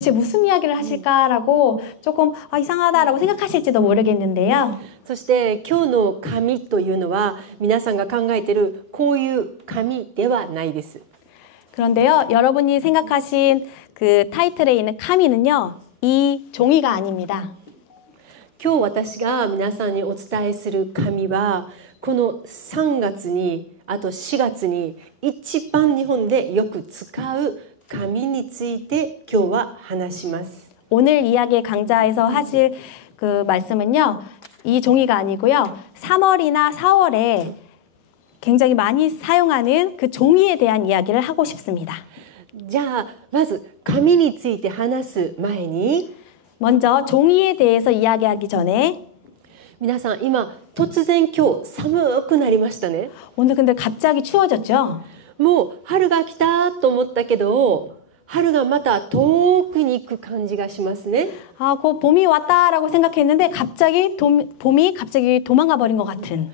도대체 무슨 이야기를 하실까라고 조금 이상하다라고 생각하실지도 모르겠는데요. そして今日の神というのは皆さんが考えているこういう神ではないです。 그런데요, 여러분이 생각하신 그 타이틀에 있는 카미는요, 이 종이가 아닙니다. 今日私が皆さんにお伝えする神はこの3月にあと4月に一番日本でよく使う神について今日は話します。 오늘 이야기의 강좌에서 하실 그 말씀은요, 이 종이가 아니고요, 3월이나 4월에 굉장히 많이 사용하는 그 종이에 대한 이야기를 하고 싶습니다. じゃあまず紙について話す前に 먼저 종이에 대해서 이야기하기 전에 皆さん今突然今日寒くなりましたね。 오늘 근데 갑자기 추워졌죠? もう春が来たと思ったけど春がまた遠くに行く感じがしますね。 곧 봄이 왔다라고 생각했는데 갑자기 봄이 갑자기 도망가 버린 것 같은.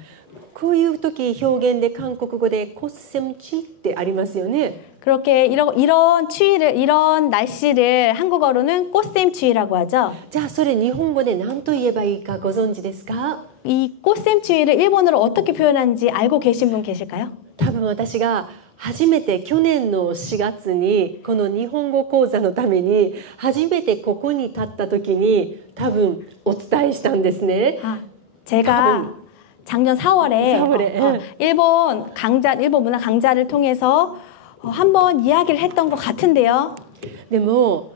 こういう時表現で韓国語で꽃샘추위ってありますよね。 그렇게 이런 추위를 이런 날씨를 한국어로는 꽃샘추위라고 하죠. じゃあそれ日本語で何と言えばいいかご存知ですか？ 이 꽃샘추위를 일본어로 어떻게 표현하는지 알고 계신 분 계실까요? 多分私が初めて去年の4月にこの日本語講座のために初めてここに立った時に多分お伝えしたんですね。 제가 작년 4월에 일본 문화 강좌를 통해서 한번 이야기를 했던 것 같은데요. でも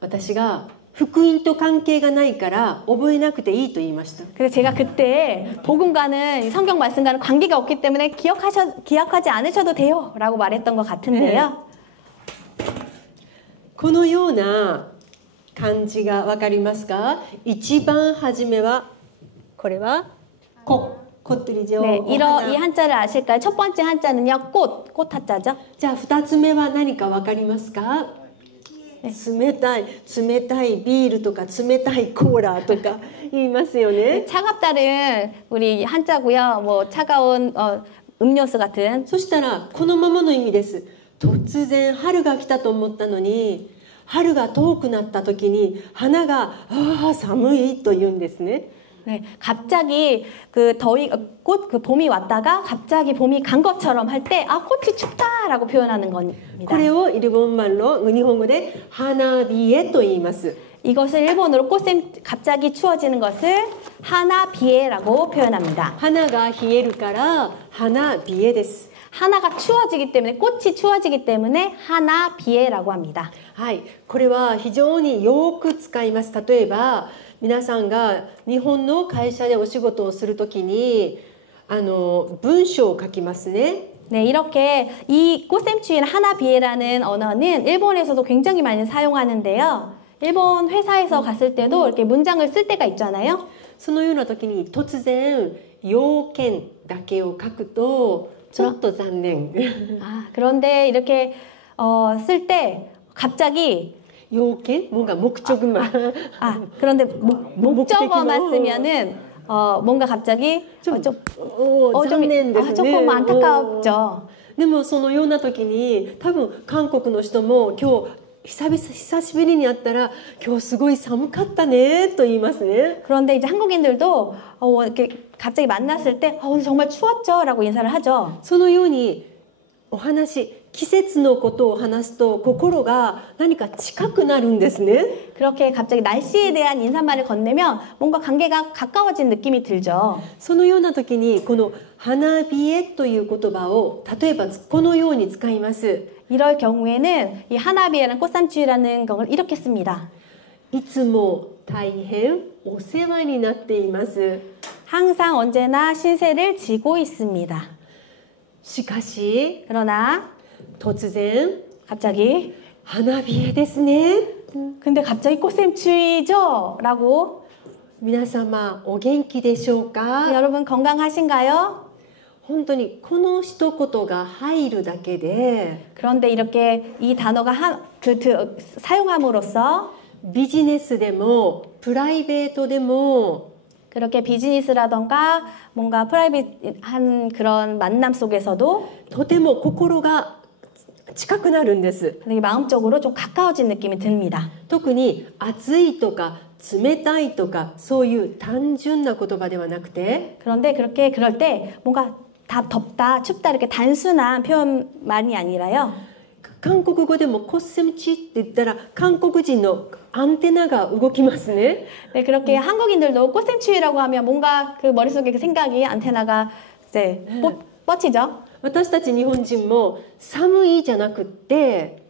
私が福音と関係がないから覚えなくていいと言いました。 그래서 제가 그때 복음과는 성경 말씀과는 관계가 없기 때문에 기억하지 않으셔도 돼요 라고 말했던 것 같은데요. このような漢字がわかりますか？一番初めはこれは꽃들이죠. 네, 이 한자를 아실까요? 첫 번째 한자는요, 꽃 한자죠. じゃあ二つ目は何かわかりますか？冷たいビールとか冷たいコーラとか言いますよね。 차갑다는 우리 한자고요. 뭐 차가운 음료수 같은. そしたらこのままの意味です。突然春が来たと思ったのに春が遠くなった時に花が寒いと言うんですね。 네, 갑자기 그 봄이 왔다가 갑자기 봄이 간 것처럼 할 때 꽃이 춥다라고 표현하는 겁니다. これを日本語で花冷えと言います。 이것을 일본어로 갑자기 추워지는 것을 하나비에라고 표현합니다. 花が冷えるから花冷えです。 하나가 추워지기 때문에 꽃이 추워지기 때문에 하나비에라고 합니다. はい、これは非常によく使います。例えば皆さんが日本の会社でお仕事をするときに文章を書きますね。 네, 이렇게 이 꽃샘추위는 하나비에라는 언어는 일본에서도 굉장히 많이 사용하는데요. 일본 회사에서 갔을 때도 이렇게 문장을 쓸 때가 있잖아요. そのような時に突然要件だけを書くとちょっと残念。 그런데 이렇게 쓸 때 갑자기 요件? 뭔가 목적만. 그런데 목적어만 쓰면은 뭔가 갑자기 조금 안타깝죠. でもそのような時に多分韓国の人も今日久しぶりに会ったら今日すごい寒かったねと言いますね. 그런데 이제 한국인들도 이렇게 갑자기 만났을 때 오늘 정말 추웠죠라고 인사를 하죠. そのように季節のことを話すと心が何か近くなるんですね. 그렇게 갑자기 날씨에 대한 인사말을 건네면 뭔가 관계가 가까워진 느낌이 들죠. そのような時にこの花冷えという言葉を例えばこのように使います. 이럴 경우에는 이 하나비에라는 꽃샘추위라는 걸 이렇게 씁니다. いつも大変お世話になっています. 항상 언제나 신세를 지고 있습니다. しかし 그러나 突然 갑자기 花冷えですね. 근데 갑자기 꽃샘추위죠? 라고 皆様お元気でしょうか? 여러분 건강하신가요? 本当にこの一言が入るだけで 그런데 이렇게 이 단어가 사용함으로써 ビジネスでもプライベートでも 그렇게 비즈니스라던가 뭔가 프라이빗한 그런 만남 속에서도 とても心が近くなるんです。 되게 마음적으로 좀 가까워진 느낌이 듭니다. 特に暑いとか冷たいとかそういう単純な言葉ではなくて 그런데 그럴 때 뭔가 다 덥다, 춥다 이렇게 단순한 표현만이 아니라요. 韓国語でもコッセムチって言ったら韓国人のアンテナが動きますね。 네, 그렇게 한국인들도 꽃샘추위라고 하면 뭔가 그 머릿속에 그 생각이 안테나가 이제 뻗치죠. 私たち日本人も寒いじゃなくって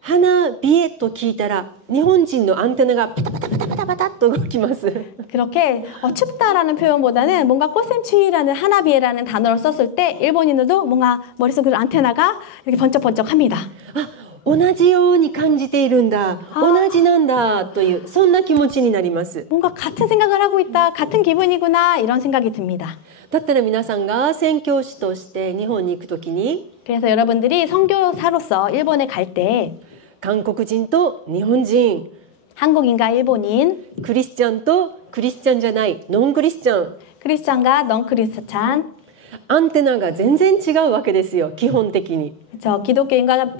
花冷えと聞いたら日本人のアンテナがパタパタパタパタパタっと動きます。 그렇게 춥다라는 표현보다는 뭔가 꽃샘추위라는 하나비에라는 단어를 썼을 때 일본인들도 뭔가 머릿속으로 안테나가 이렇게 번쩍번쩍합니다. あ、同じように感じているんだ、同じなんだというそんな気持ちになります。 뭔가 같은 생각을 하고 있다, 같은 기분이구나 이런 생각이 듭니다. だったら皆さんが宣教師として日本に行くときに 그래서 여러분들이 선교사로서 일본에 갈 때 韓国人と日本人 한국인과 일본인, クリスチャンとクリスチャンじゃないノンクリスチャン 크리스찬과 넌크리스찬, アンテナが全然違うわけですよ基本的に。 저 기독교인과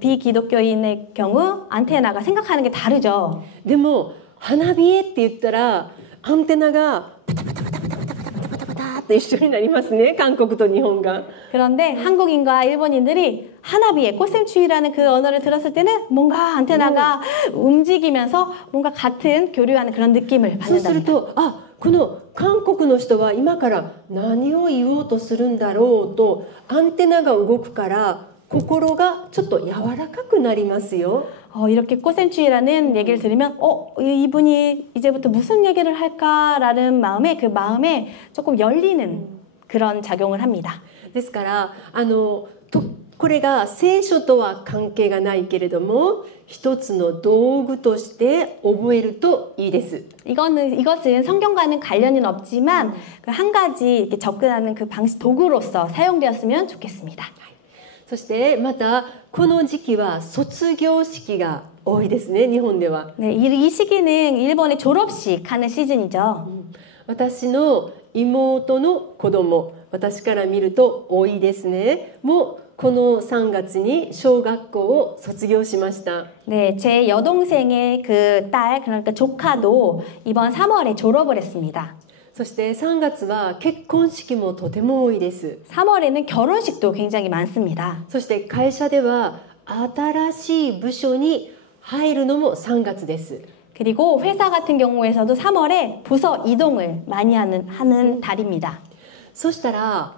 비기독교인의 경우 안테나가 생각하는 게 다르죠. でも花冷えって言ったらアンテナがパタパタパタパタパタパタパタパタと一緒になりますね韓国と日本が。 그런데 한국인과 일본인들이 하나비에 꽃샘추위라는 그 언어를 들었을 때는 뭔가 안테나가 움직이면서 뭔가 같은 교류하는 그런 느낌을 そうする 받는답니다. とこの韓国の人は今から何を言おうとするんだろうとアンテナが動くから心がちょっと柔らかくなりますよ。 이렇게 꽃샘추위라는 얘기를 들으면 이분이 이제부터 무슨 얘기를 할까라는 마음에 그 마음에 조금 열리는 그런 작용을 합니다. ですからこれが聖書とは関係がないけれども一つの道具として覚えるといいです。 이것은 성경과는 관련은 없지만 그 한 가지 이렇게 접근하는 그 방식 도구로서 사용되었으면 좋겠습니다. そしてまたこの時期は卒業式が多いですね日本では。 네, 이 시기는 일본의 졸업식 하는 시즌이죠. 私の妹の子供私から見ると多いですね。もうこの3月に小学校を卒業しました。 네, 제 여동생의 그 딸, 그러니까 조카도 이번 3월에 졸업을 했습니다. そして3月は結婚式もとても多いです。 3월에는 결혼식도 굉장히 많습니다. そして会社では新しい部署に入るのも3月です。 그리고 회사 같은 경우에서도 3월에 부서 이동을 많이 하는 달입니다. そしたら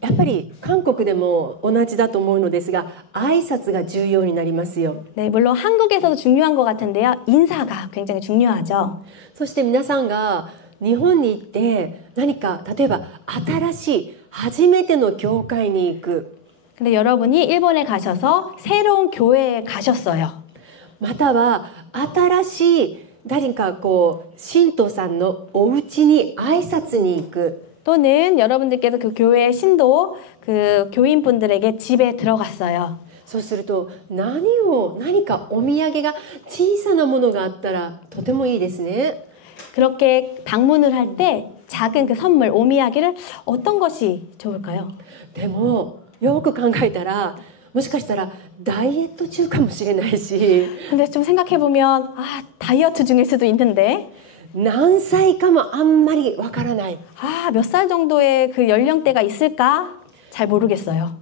やっぱり韓国でも同じだと思うのですが挨拶が重要になりますよ。 네, 물론 한국에서도 중요한 것 같은데요. 인사가 굉장히 중요하죠. そして皆さんが日本に行って何か例えば新しい初めての教会に行く 근데 여러분이 일본에 가셔서 새로운 교회에 가셨어요. または新しい何か信徒さんのお家に挨拶に行く 또는 여러분들께서 그 교회의 신도 그 교인분들에게 집에 들어갔어요. そうすると何かお土産が小さなものがあったらとてもいいですね。 그렇게 방문을 할 때 작은 그 선물, 오미야기를 어떤 것이 좋을까요? でもよく考えたらもしかしたらダイエット中かもしれないし 근데 좀 생각해보면 다이어트 중일 수도 있는데 何歳かもあんまりわからない。 몇 살 정도의 그 연령대가 있을까? 잘 모르겠어요.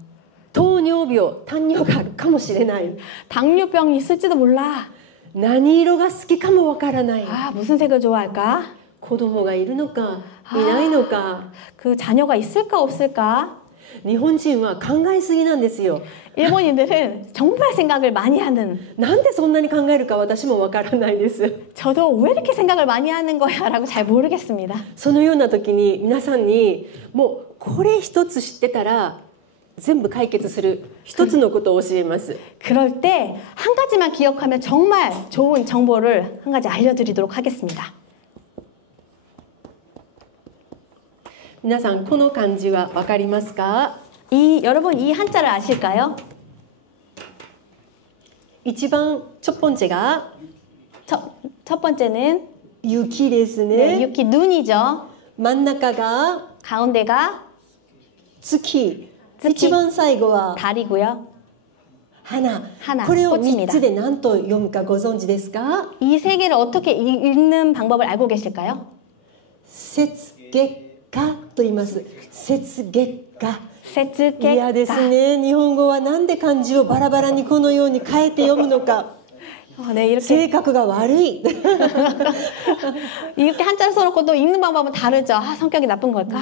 糖尿病、胆尿があるかもしれない。 당뇨병이 있을지도 몰라. 何色が好きかもわからない。 무슨 색을 좋아할까? 子供がいるのかいないのか。 그 자녀가 있을까 없을까? 日本人は考えすぎなんですよ。 일본인들은 정말 생각을 많이 하는. なんでそんなに考えるか私もわからないです。 저도 왜 이렇게 생각을 많이 하는 거야 라고 잘 모르겠습니다. そのような時に皆さんにもうこれ一つ知ってたら全部解決する一つのことを教えます。 그럴 때 한 가지만 기억하면 정말 좋은 정보를 한 가지 알려드리도록 하겠습니다. 皆さんこの漢字はわかりますか？ 여러분 이 한자를 아실까요? 一番첫 번째가 첫 번째는 雪ですね。 네, 유키 눈이죠. 真ん中が 가운데가 月。一番最後は 달이고요. 花。 하나, これを 꽃입니다. 3つで何と読むかご存知ですか？ 이 세 개를 어떻게 읽는 방법을 알고 계실까요? 節月花と言います。節月花。 세츠게가. 嫌ですね。日本語はなんで漢字をバラバラにこのように変えて読むのか。 네, 이렇게 性格が悪い。 이렇게 한자를 써놓고 또 읽는 방법은 다르죠. 아, 성격이 나쁜 걸까?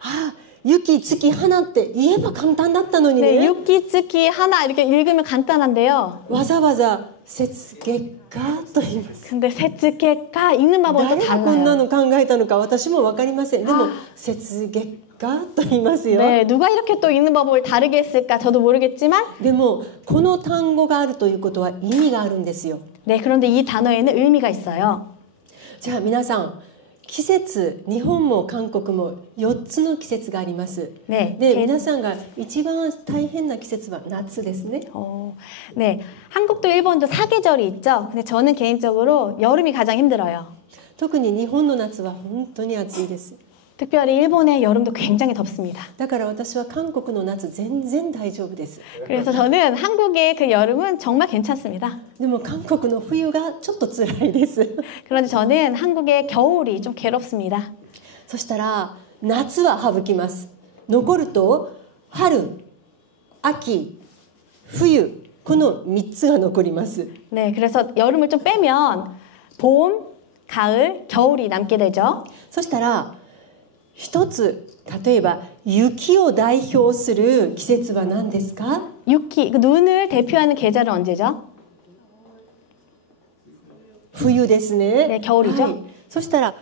あ、雪、月、花って言えば簡単だったのに 네, ね。 유키츠키 하나 이렇게 읽으면 간단한데요. わざわざ節月花と言います。 근데 세츠게가 읽는 방법은 또 誰がこんな 달라요. の考えたのか私も分かりません。でも節月花と言いますよ。 네, 누가 이렇게 또 읽는 방법을 다르게 했을까 저도 모르겠지만 でもこの単語があるということは意味があるんですよ。 네, 그런데 이 단어에는 의미가 있어요. じゃあ皆さん、季節、日本も韓国も4つの季節があります。 네, で、皆さんが一番大変な季節は夏ですね。 네, 한국도 일본도 사계절이 있죠. 근데 저는 개인적으로 여름이 가장 힘들어요. 特に日本の夏は本当に暑いです。 특별히 일본의 여름도 굉장히 덥습니다. だから私は韓国の夏全然大丈夫です。 그래서 저는 한국의 그 여름은 정말 괜찮습니다. でも韓国の冬がちょっと辛いです。 그런데 저는 한국의 겨울이 좀 괴롭습니다. そしたら夏は省きます。残ると春、秋、冬、この3つが残ります。 네, 그래서 여름을 좀 빼면 봄, 가을, 겨울이 남게 되죠. そしたら一つ、例えば雪を代表する季節は何ですか？ 유키, 그 눈을 대표하는 계절은 언제죠? 冬ですね。 네, 겨울이죠. はい、そしたら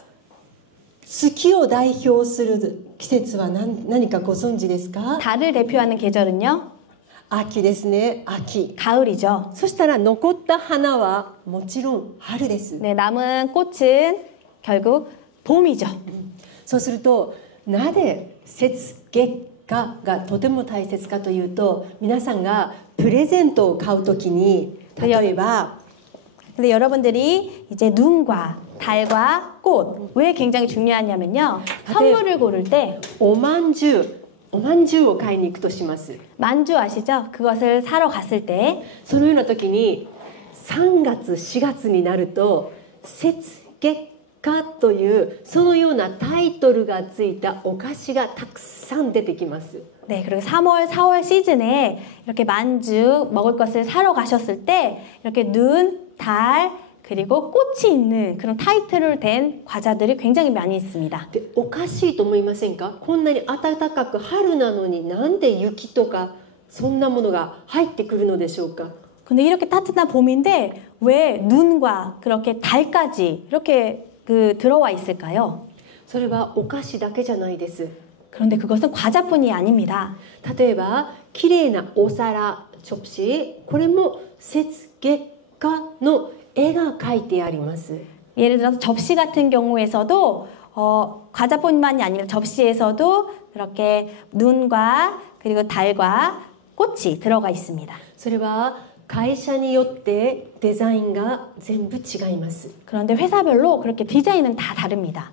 月を代表する季節は何かご存知ですか？ 달을 대표하는 계절은요? 秋ですね。秋。 가을이죠. そしたら残った花はもちろん春です。 네, 남은 꽃은 결국 봄이죠. そうするとなぜ節月花がとても大切かというと、皆さんがプレゼントを買うときに、例えば 근데 여러분들이 이제 눈과 달과 꽃 왜 굉장히 중요하냐면요. 선물을 고를 때 おまんじゅうを買いに行くとします。 만주 아시죠? 그것을 사러 갔을 때 そのような時に3月4月になると節月花というそのようなタイトルがついたお菓子がたくさん出てきます。 네, 그리고 3월, 4월 시즌에 이렇게 만주 먹을 것을 사러 가셨을 때 이렇게 눈, 달, 그리고 꽃이 있는 그런 타이틀을 댄 과자들이 굉장히 많이 있습니다. でおかしいと思いませんか？こんなに暖かく春なのになんで雪とかそんなものが入ってくるのでしょうか？ 근데 이렇게 따뜻한 봄인데 왜 눈과 그렇게 달까지 이렇게 들어와 있을까요? それはお菓子だけじゃないです。 그런데 그것은 과자뿐이 아닙니다. 例えば綺麗なお皿、チョプシー、これも節月花の絵が描いてあります。 예를 들어서 접시 같은 경우에서도 과자뿐만이 아니라 접시에서도 그렇게 눈과 그리고 달과 꽃이 들어가 있습니다. それは会社によってデザインが全部違います。 그런데 회사별로 그렇게 디자인은 다 다릅니다.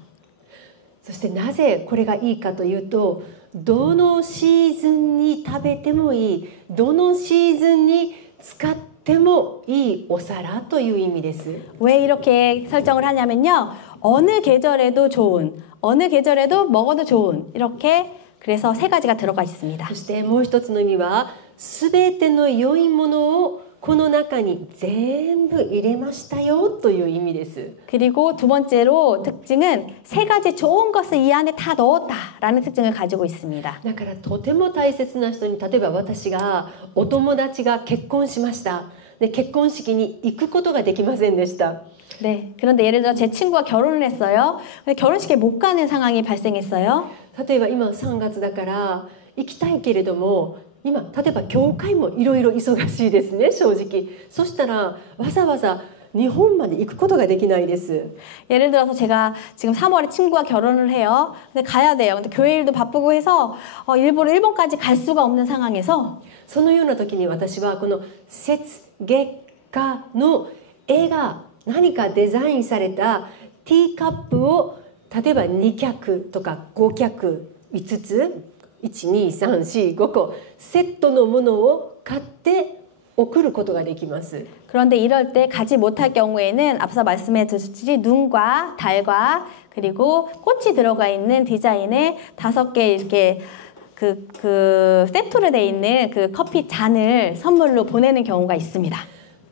そしてなぜこれがいいかというと、どのシーズンに食べてもいい、どのシーズンに使ってもいいお皿という意味です。 왜 이렇게 설정을 하냐면요. 어느 계절에도 좋은, 어느 계절에도 먹어도 좋은 이렇게 그래서 세 가지가 들어가 있습니다. そしてもう一つの意味は、すべての良いものをこの中に全部入れましたよという意味です。 그리고 두 번째로 특징은 세 가지 좋은 것을 이 안에 다 넣었다라는 특징을 가지고 있습니다. だからとても大切な人に、例えば私がお友達が結婚しました。で、結婚式に行くことができませんでした。 네, 그런데 예를 들어 제 친구가 결혼을 했어요. 근데 결혼식에 못 가는 상황이 발생했어요. 例えば今3月だから行きたいけれども、今例えば教会もいろいろ忙しいですね、正直。そしたらわざわざ日本まで行くことができないです。 예를 들어서 제가 지금 3월에 친구가 결혼을 해요. 근데 가야 돼요. 근데 교회 일도 바쁘고 해서 일부러 일본까지 갈 수가 없는 상황에서 そのような時に私はこの節月花の絵が何かデザインされたティーカップを、例えば2脚とか5脚5つ、1、2、3、4、5個セットのものを買って送ることができます。 그런데 이럴 때 가지 못할 경우에는 앞서 말씀해 주셨듯이 눈과 달과 그리고 꽃이 들어가 있는 디자인의 5개 이렇게 그 세트로 돼 있는 그 커피 잔을 선물로 보내는 경우가 있습니다.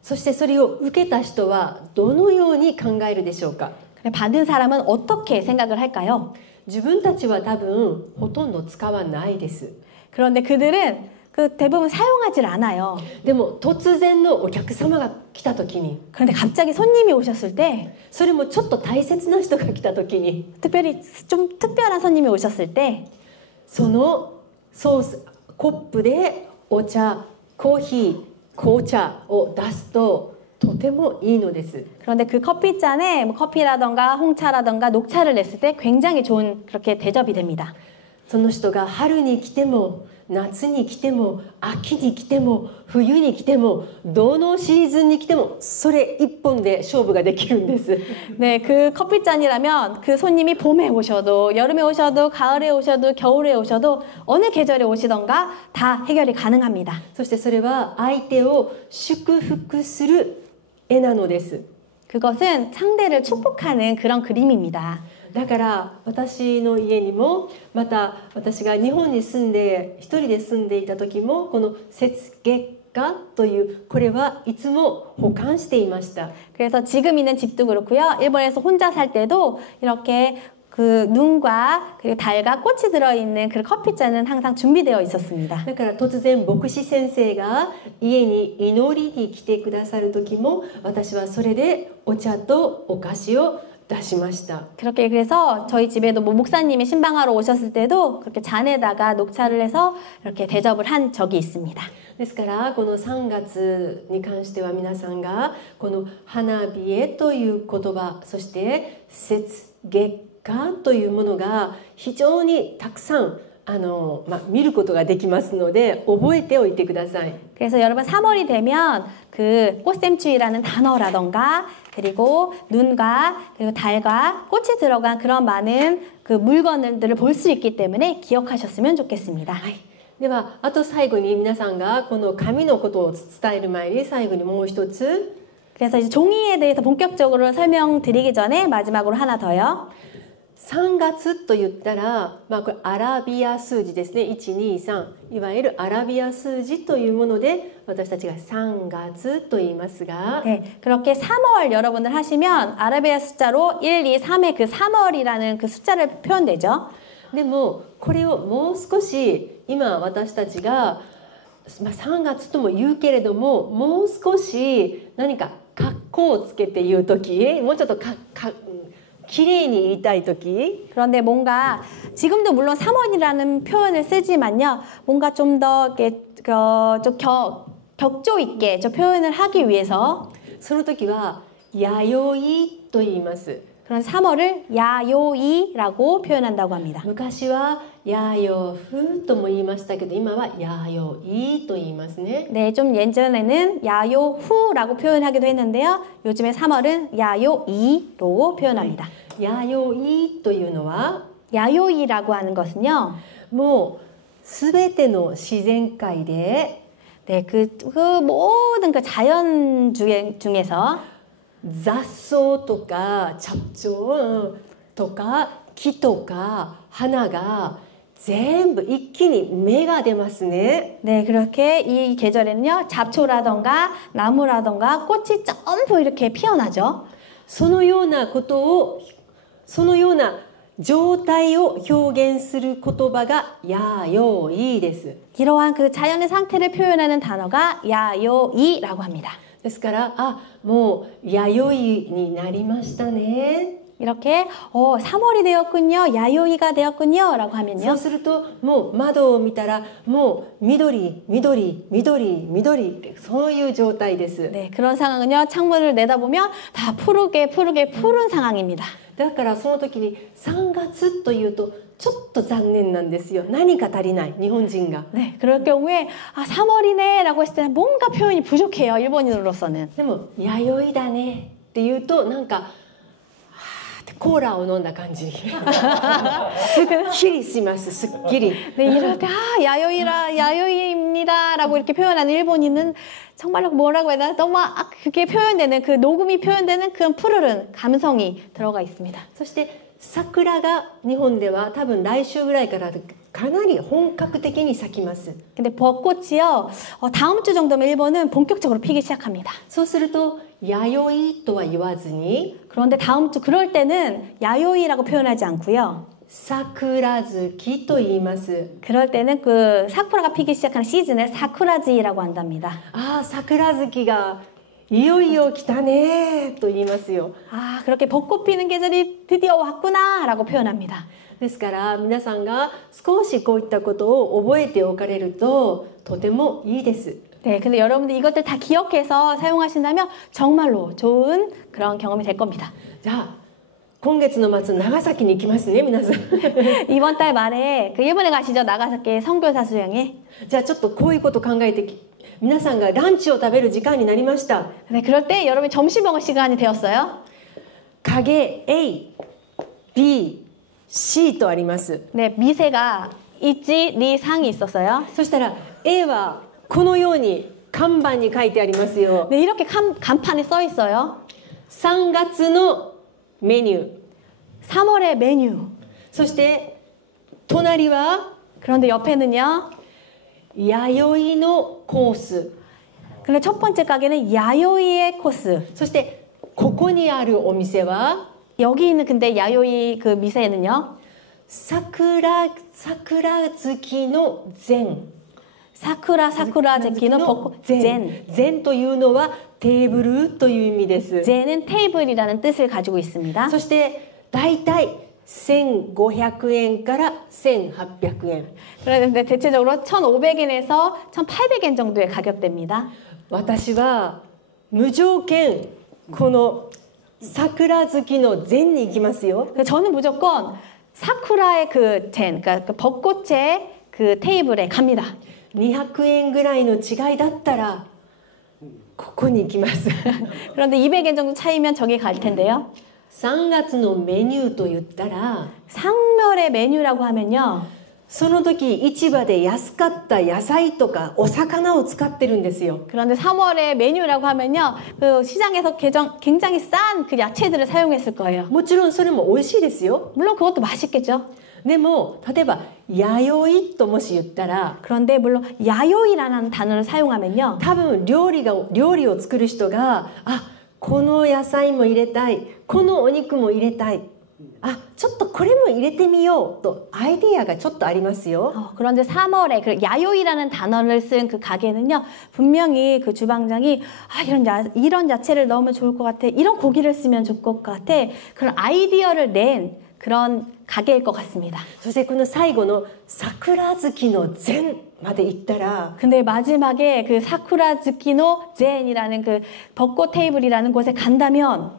そしてそれを受けた人はどのように考えるでしょうか。 받은 사람은 어떻게 생각을 할까요? 自分たちは多分ほとんど使わないです。 그런데 그들은 그 대부분 사용하질 않아요. でも突然のお客様が来た時に、 그런데 갑자기 손님이 오셨을 때 それもちょっと大切な人が来た時に、 특별히 좀 특별한 손님이 오셨을 때 そのソースコップでお茶、コーヒー、紅茶を出すととてもいいのです。 그런데 그 커피잔에 뭐 커피라던가 홍차라던가 녹차를 냈을 때 굉장히 좋은 그렇게 대접이 됩니다. その人が春に来ても夏に来ても秋に来ても冬に来てもどのシーズンに来てもそれ一本で勝負ができるんです。 네, 그 커피잔이라면 그 손님이 봄에 오셔도 여름에 오셔도 가을에 오셔도 겨울에 오셔도 어느 계절에 오시던가 다 해결이 가능합니다. そしてそれは相手を祝福する絵なのです。 그것은 상대를 축복하는 그런 그림입니다. だから私の家にもまた私が日本に住んで一人で住んでいた時もこの雪月花というこれはいつも保管していました。 그래서 지금 있는 집도 그렇고요. 일본에서 혼자 살 때도 이렇게 그 눈과 그리고 달과 꽃이 들어있는 그 커피잔은 항상 준비되어 있었습니다. だから突然牧師先生が家に祈りに来てくださる時も私はそれでお茶とお菓子を出しました。 그렇게 그래서 저희 집에도 뭐 목사님이 신방하러 오셨을 때도 그렇게 잔에다가 녹차를 해서 이렇게 대접을 한 적이 있습니다. ですからこの3月に関しては皆さんがこの花冷えという言葉そして雪月花というものが非常にたくさん見ることができますので覚えておいてください。 그래서 여러분 3월이 되면 그 꽃샘추위라는 단어라던가 그리고 눈과 그리고 달과 꽃이 들어간 그런 많은 그 물건들을 볼 수 있기 때문에 기억하셨으면 좋겠습니다. ではあと最後に皆さんがこの紙のことを伝える前に最後にもう一つ 그래서 이제 종이에 대해서 본격적으로 설명드리기 전에 마지막으로 하나 더요. 3月と言ったら、これアラビア数字ですね。123いわゆるアラビア数字というもので私たちが3月と言いますが 네, 그렇게 3월 여러분들 하시면 아라비아 숫자로 1, 2, 3의 그 3월이라는 그 숫자를 표현되죠. でもこれをもう少し今私たちが、3月とも言うけれどももう少し何か格好をつけて言う時もうちょっときれいに言いたい時 그런데 뭔가 지금도 물론 3월이라는 표현을 쓰지만요. 뭔가 좀 더 좀 격조 있게 저 표현을 하기 위해서 その時は弥生と言います。 그런 3월을 야요이라고 표현한다고 합니다. 昔はやよふとも言いましたけど今はやよいと言いますね。 네, 좀 예전에는 야요후라고 표현하기도 했는데요. 요즘에 3월은 야요이로 표현합니다. やよいというのは 야요이라고 하는 것은요. もうすべての自然界で 네, 그 모든 그 자연 중에서 雑草とか잡초とか木とか花が全部一気に芽が出ますね。 네, 그렇게 이 계절에는요. 잡초라던가 나무라던가 꽃이 전부 이렇게 피어나죠. そのようなことをそのような状態を表現する言葉がやよいです。 이러한 그 자연의 상태를 표현하는 단어가 야요이라고 합니다. ですからもう弥生になりましたね。 이렇게 3월이 되었군요. 야요이가 되었군요. 라고 そ 하면요. うするともう窓を見たらもう緑緑緑緑ってそういう状態です。 네, 그런 상황은요. 창문을 내다보면 다 푸르게 푸른 상황입니다. だからその時に3月というとちょっと残念なんですよ。何か足りない日本人が。 네, 그럴 경우에 3월이네 라고 했을 때는 뭔가 표현이 부족해요. 일본인으로서는. でも弥生だねっていうとなんかっコーラを飲んだ感じ。すっきりします。すっきり. 네, 이럴 때 야요이입니다라고 이렇게 표현하는 일본인은 정말로 뭐라고 해야 되나? 너무 그게 표현되는 그 녹음이 표현되는 그 푸르른 감성이 들어가 있습니다. そして桜が日本では多分来週ぐらいからかなり本格的に咲きます. 근데 벚꽃이요, 다음 주 정도면 일본은 본격적으로 피기 시작합니다. そうするとやよいとは言わずに 그런데 다음 주 그럴 때는 야요이라고 표현하지 않고요. 桜月と言います. 그럴 때는 그 사쿠라가 피기 시작하는 시즌을 사쿠라지라고 한답니다. ああ、桜月がいよいよ来たねと言いますよ. 아, 그렇게 벚꽃 피는 계절이 드디어 왔구나라고 표현합니다. ですから皆さんが少しこういったことを覚えておかれるととてもいいです. 네, 근데 여러분들 이것들 다 기억해서 사용하신다면 정말로 좋은 그런 경험이 될 겁니다. じゃあ今月の末長崎に行きますね皆さん. 이번 달 말에 그 일본에 가시죠. 나가사키 선교사 수양에. じゃあちょっとこういうこと考えて皆さんがランチを食べる時間になりました. 네, 그럴 때 여러분이 점심 먹을 시간이 되었어요. 影 A, B, C とあります. 네, 미세가 1, 2, 3이 있었어요. そしたら A はこのように看板に書いてありますよ. 네, 이렇게 간판에 써 있어요. 3月のメニュー. 3월의 메뉴. そして隣は 그런데 옆에는요. 弥生のコース. 근데 첫 번째 가게는 야요이의 코스. そしてここにあるお店は 여기 있는 근데 야요이 그 미세는요. 桜月の禅. 사쿠라 제키노 벚꽃 젠. 禅というのはテーブルという意味です. 젠은 테이블이라는 뜻을 가지고 있습니다. そしてだいたい1500円から1800円. 그런데 대체적으로 1,500엔에서 1,800엔 정도의 가격대입니다. 私は無条件この桜月の禅に行きますよ. 저는 무조건 사쿠라의 그 젠, 그러니까 그 벚꽃의 그 테이블에 갑니다. 200円ぐらいの違いだったらここに行きます. 그런데 200엔 정도 차이면 저기 갈 텐데요. 3月のメニューと言ったら 상멸의 메뉴라고 하면요. その時市場で安かった野菜とかお魚を使ってるんですよ. 그런데 3월의 메뉴라고 하면요. 그 시장에서 굉장히 싼 그 야채들을 사용했을 거예요. もちろんそれも美味しいですよ. 물론 그것도 맛있겠죠. でも例えば弥生ともし言ったら 그런데 물론 야요이라는 단어를 사용하면요. 多分料理を作る人がこの野菜も入れたい、このお肉も入れたい、ちょっとこれも入れてみようとアイデアがちょっとありますよ. 그런데 3월에 그 야요이라는 단어를 쓴 그 가게는요. 분명히 그 주방장이 이런 야채를 넣으면 좋을 것 같아. 이런 고기를 쓰면 좋을 것 같아. 그런 아이디어를 낸 그런 가게일 것 같습니다. そしてこの最後の桜月の禅まで行ったら 근데 마지막에 그 사쿠라즈키노 젠이라는 그 벚꽃 테이블이라는 곳에 간다면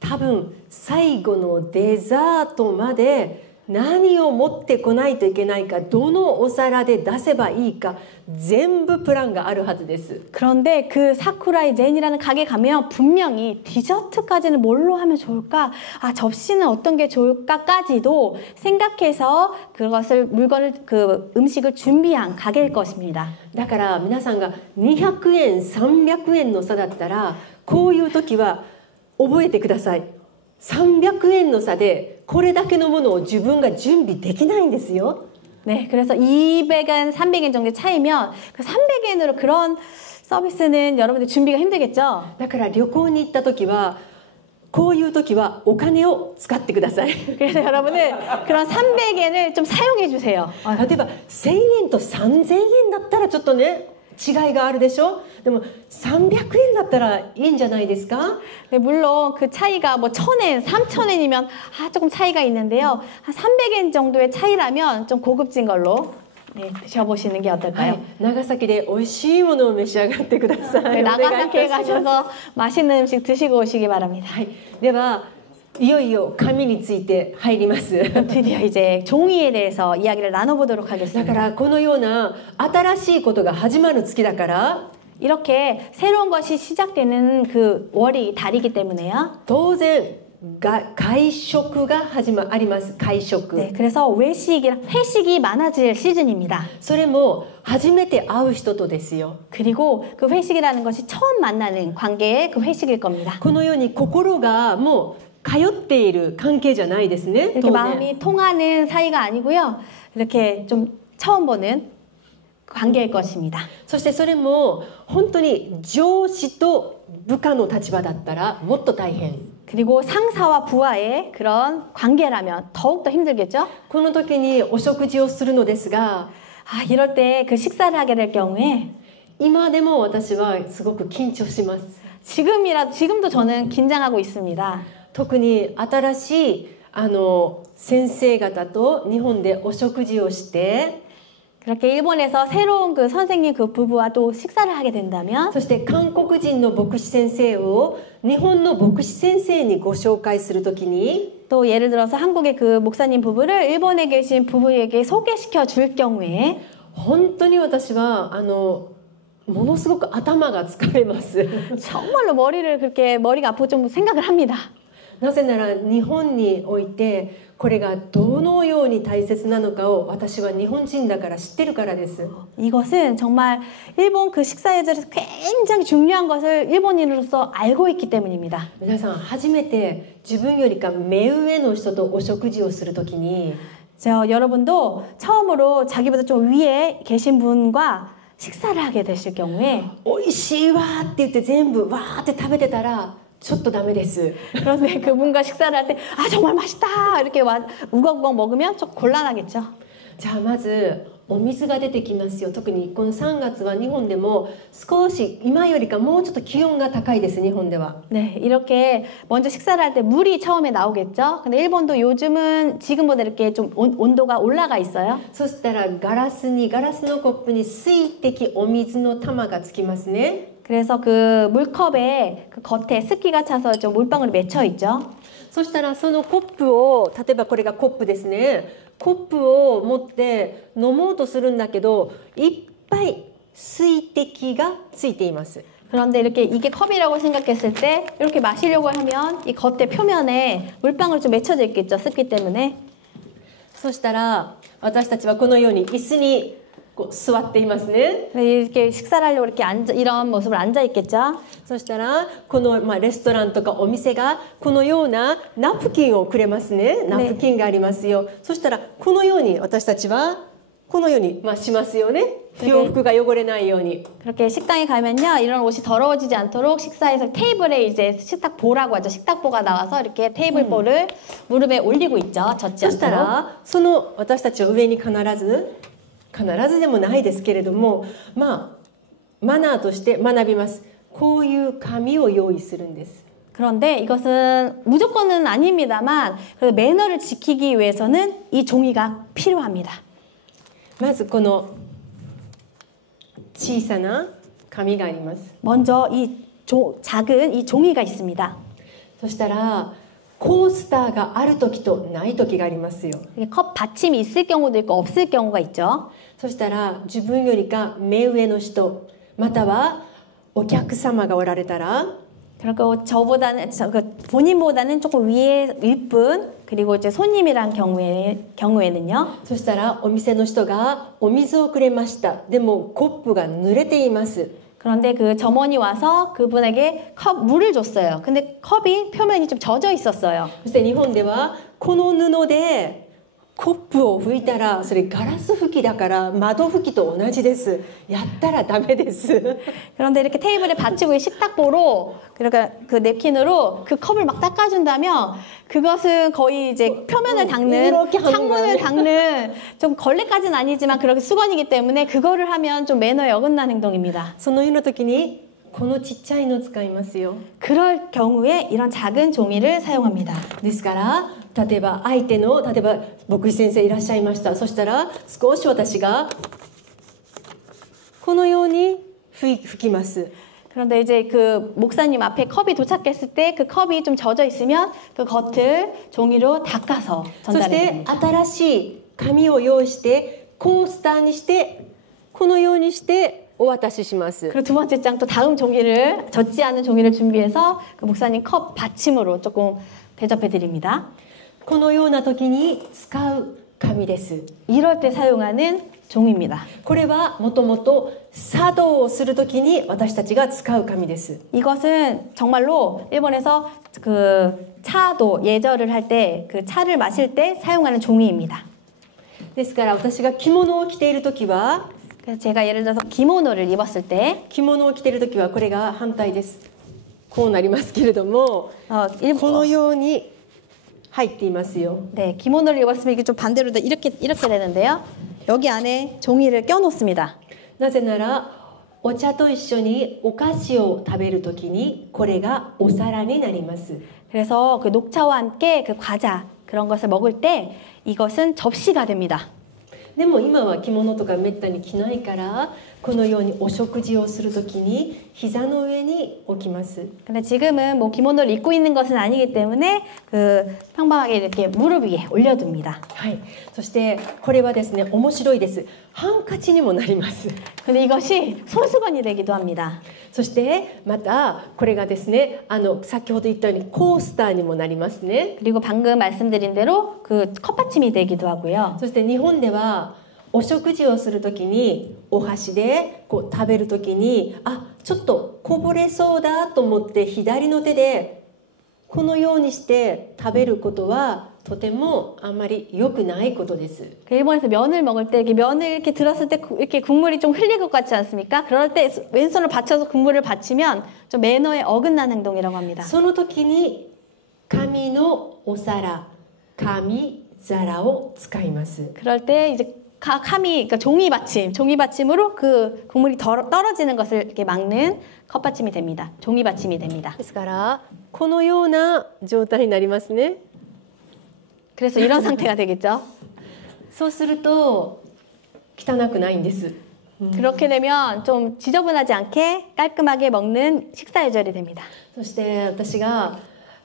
多分最後のデザートまで何を持ってこないといけないか、どのお皿で出せばいいか全部プランがあるはずです. 그런데 그 사쿠라이 젠이라는 가게 가면 분명히 디저트까지는 뭘로 하면 좋을까? 접시는 어떤 게 좋을까까지도 생각해서 그 음식을 준비한 가게일 것입니다. だから皆さんが200円、300円の差だったらこういう時は覚えてください. 300円の差でこれだけのものを自分が準備できないんですよ. 네, 그래서 200엔, 300엔 정도 차이면 그 300엔으로 그런 서비스는 여러분들 준비가 힘들겠죠? だから旅行に行った時はこういう時はお金を使ってください. 그래서 여러분은 그런 300엔을 좀 사용해 주세요. 例えば1000円と3000円だったらちょっとね違いがあるでしょ. でも300円だったらいいんじゃないですか? 네, 물론 그 차이가 뭐 1000엔, 3000엔이면 조금 차이가 있는데요. 한 300엔 정도의 차이라면 좀 고급진 걸로 드셔보시는 게 어떨까요? 長崎で美味しいものを召し上がってください. 네, 나가사키에 가셔서 맛있는 음식 드시고 오시기 바랍니다. ではいよいよ紙について入ります. 드디어 이제 종이에 대해서 이야기를 나눠보도록 하겠습니다. だからこのような新しいことが始まる月だから 이렇게 새로운 것이 시작되는 그 월이 달이기 때문에요. 当然外食があります。会食。 네, 그래서 외식이랑 회식이 많아질 시즌입니다. それも初めて会う人とですよ。 그리고 그 회식이라는 것이 처음 만나는 관계의 그 회식일 겁니다. このように心がもう通っている関係じゃないですね。 이렇게 当然 마음이 통하는 사이가 아니고요. 이렇게 좀 처음 보는 관계일 것입니다. そしてそれも本当に上司と部下の立場だったらもっと大変。 그리고 상사와 부하의 그런 관계라면 더욱더 힘들겠죠? この時にお食事をするのですが、 아, 이럴 때 그 식사를 하게 될 경우에 今でも私はすごく緊張します。 지금도 저는 긴장하고 있습니다. 特に新しい先生方と日本でお食事をして、 그렇게 일본에서 새로운 그 선생님 그 부부와 또 식사를 하게 된다면 そして韓国人の牧師先生を日本の牧師先生にご紹介するときに、 또 예를 들어서 한국의 그 목사님 부부를 일본에 계신 부부에게 소개시켜 줄 경우에 本当に私はものすごく頭が疲れます。 정말로 머리가 아프고 좀 생각을 합니다. なぜなら日本においてこれがどのように大切なのかを私は日本人だから知ってるからです。 이것은 정말 일본 그 식사 예절에서 굉장히 중요한 것을 일본인으로서 알고 있기 때문입니다. 皆さん初めて自分よりか目上の人とお食事をするときに 여러분도 처음으로 자기보다 좀 위에 계신 분과 식사를 하게 되실 경우에 美味しいわーって言って全部わーって食べてたらちょっとダメです。 그런데 그분과 식사를 할 때 아 정말 맛있다 이렇게 우걱우걱 먹으면 좀 곤란하겠죠. じゃあまずお水が出てきますよ。特にこの3月は日本でも少し今よりかもうちょっと気温が高いです。日本では。 네, 이렇게 먼저 식사를 할 때 물이 처음에 나오겠죠. 근데 일본도 요즘은 지금보다 이렇게 좀 온도가 올라가 있어요. そしたらガラスのコップに水滴お水の玉がつきますね。 그래서 그 물컵에 그 겉에 습기가 차서 좀 물방울이 맺혀 있죠. そしたらそのコップを例えばこれがコップですね。コップを持って飲もうとするんだけどいっぱい水滴がついています。 그런데 이렇게 이게 컵이라고 생각했을 때 이렇게 마시려고 하면 이 겉에 표면에 물방울이 좀 맺혀져 있겠죠. 습기 때문에. そしたら私たちはこのように椅子にこう座っていますね。 이렇게 식사를 하려고 이렇게 이런 모습으로 앉아 있겠죠. そしたらこの、レストランとかお店がこのようなナプキンをくれますね。ナプキンがありますよ。そしたらこのように私たちはこのように、しますよね。洋服が汚れないように。 그렇게 식당에 가면요 이런 옷이 더러워지지 않도록 식사에서 테이블에 이제 식탁보라고 하죠. 식탁보가 나와서 이렇게 테이블보를 무릎에 올리고 있죠. 젖지 そした 않도록. らその私たちは上に必ずでもないですけれども、マナーとして学びます。こういう紙を用意するんです。 그런데 이것은 무조건은 아닙니다만 그래도 매너를 지키기 위해서는 이 종이가 필요합니다. まずこの小さな紙があります。 먼저 작은 이 종이가 있습니다. そしたらコースターがある時とない時がありますよ。 컵 받침이 있을 경우도 있고 없을 경우가 있죠. そしたら自分よりか目上の人またはお客様がおられたら 그리고 본인보다는 조금 위에 윗분 그리고 이제 손님이란 경우에는요. そしたらお店の人がお水をくれました。でもコップが濡れています。 그런데 그 점원이 와서 그분에게 물을 줬어요. 근데 컵이 표면이 좀 젖어 있었어요. そして日本ではこの布でコップを拭いたらそれガラス拭きだから窓拭きと同じです。やったらダメです。 그런데 이렇게 테이블에 받치고 이 식탁보로 그러니까 그 냅킨으로 그 컵을 막 닦아준다면 그것은 거의 이제 표면을 닦는 이렇게 하는 창문을 거네. 닦는 좀 걸레까지는 아니지만 그렇게 수건이기 때문에 그거를 하면 좀 매너에 어긋나는 행동입니다. そのような時にこのちっちゃいの使いますよ。 그럴 경우에 이런 작은 종이를 사용합니다. ですから例えば牧師先生いらっしゃいました。そしたら少し私がこのように拭きます。 그런데 이제 그 목사님 앞에 컵이 도착했을 때 그 컵이 좀 젖어 있으면 그 겉을 종이로 닦아서 そし 전달해 て 줍니다. 新しい紙を用意してコースターにしてこのようにしてお渡しします。 그리고 두 번째 장 또 다음 종이를 젖지 않은 종이를 준비해서 그 목사님 컵 받침으로 조금 대접해 드립니다. このような時に使う紙です。 이럴 때 사용하는 종이입니다. これはもともと茶道をする時に私たちが使う紙です。 이것은 정말로 일본에서 그 차도 예절을 할 때 그 차를 마실 때 사용하는 종이입니다. ですから私が着物を着ている時は 그래서 제가 예를 들어서 기모노를 입었을 때 着物を着ている時はこれが反対です。こうなりますけれども、このように入っていますよ。 네, 기모노를 입었으면 이게 좀 반대로 이렇게 되는데요. 여기 안에 종이를 껴놓습니다. なぜならお茶と一緒にお菓子を食べる時にこれがお皿になります。 그래서 그 녹차와 함께 그 과자 그런 것을 먹을 때 이것은 접시가 됩니다. でも今は着物とかめったに着ないからこのようにお食事をするときに膝の上に置きます。 근데 지금은 뭐 기모노를 입고 있는 것은 아니기 때문에 그 평범하게 이렇게 무릎 위에 올려둡니다. はい。そしてこれはですね面白いです。ハンカチにもなります。 근데 이것이 손수건이 되기도 합니다. そしてまたこれがですね先ほど言ったようにコースターにもなりますね。 그리고 방금 말씀드린 대로 그 컵받침이 되기도 하고요. そして日本ではお食事をするときにお箸でこう食べるときにちょっとこぼれそうだと思って左の手でこのようにして食べることはとてもあんまり良くないことです。 일본에서 면을 먹을 때 이렇게 면을 이렇게 들었을 때 이렇게 국물이 좀 흘릴 것 같지 않습니까? 그럴 때 왼손을 받쳐서 국물을 받치면 좀 매너에 어긋난 행동이라고 합니다. その時に紙のお皿、紙皿を使います。 그럴 때 이제 감이 그러니까 종이 받침으로 그 국물이 떨어지는 것을 이렇게 막는 컵받침이 됩니다. 종이 받침이 됩니다. ですからこのような状態になりますね。 그래서 이런 상태가 되겠죠. そうすると汚くないんです。 그렇게 되면 좀 지저분하지 않게 깔끔하게 먹는 식사 예절이 됩니다. そして私が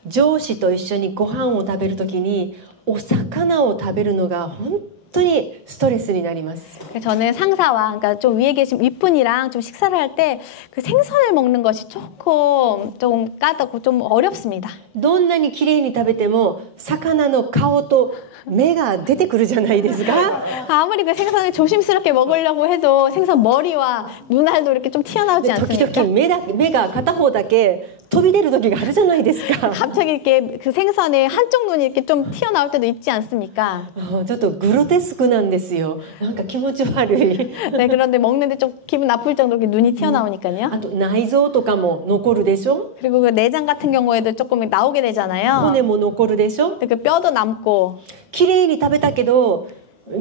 上司と一緒にご飯を食べるときにお魚を食べるのが本当にストレスになります。 저는 상사와 그러니까 좀 위에 계신 윗분이랑 좀 식사를 할 때 그 생선을 먹는 것이 조금 좀 까다고 좀 어렵습니다. どんなに綺麗に食べても魚の顔と目が出てくるじゃないですか。 아무리 그 생선을 조심스럽게 먹으려고 해도 생선 머리와 눈알도 이렇게 좀 튀어나오지 時 않습니까? 々目が片方だけ飛び出る時があるじゃないですか。 갑자기 이렇게 그 생선에 한쪽 눈이 이렇게 좀 튀어나올 때도 있지 않습니까? ちょっとグロテスクなんですよ。なんか気持ち悪い。 네, 그런데 먹는데 좀 기분 나쁠 정도로 이렇게 눈이 튀어나오니까요. あと内臓とかも残るでしょ。 그리고 그 내장 같은 경우에도 조금 나오게 되잖아요. 骨も残るでしょ。 근데 그 뼈도 남고 綺麗に食べたけど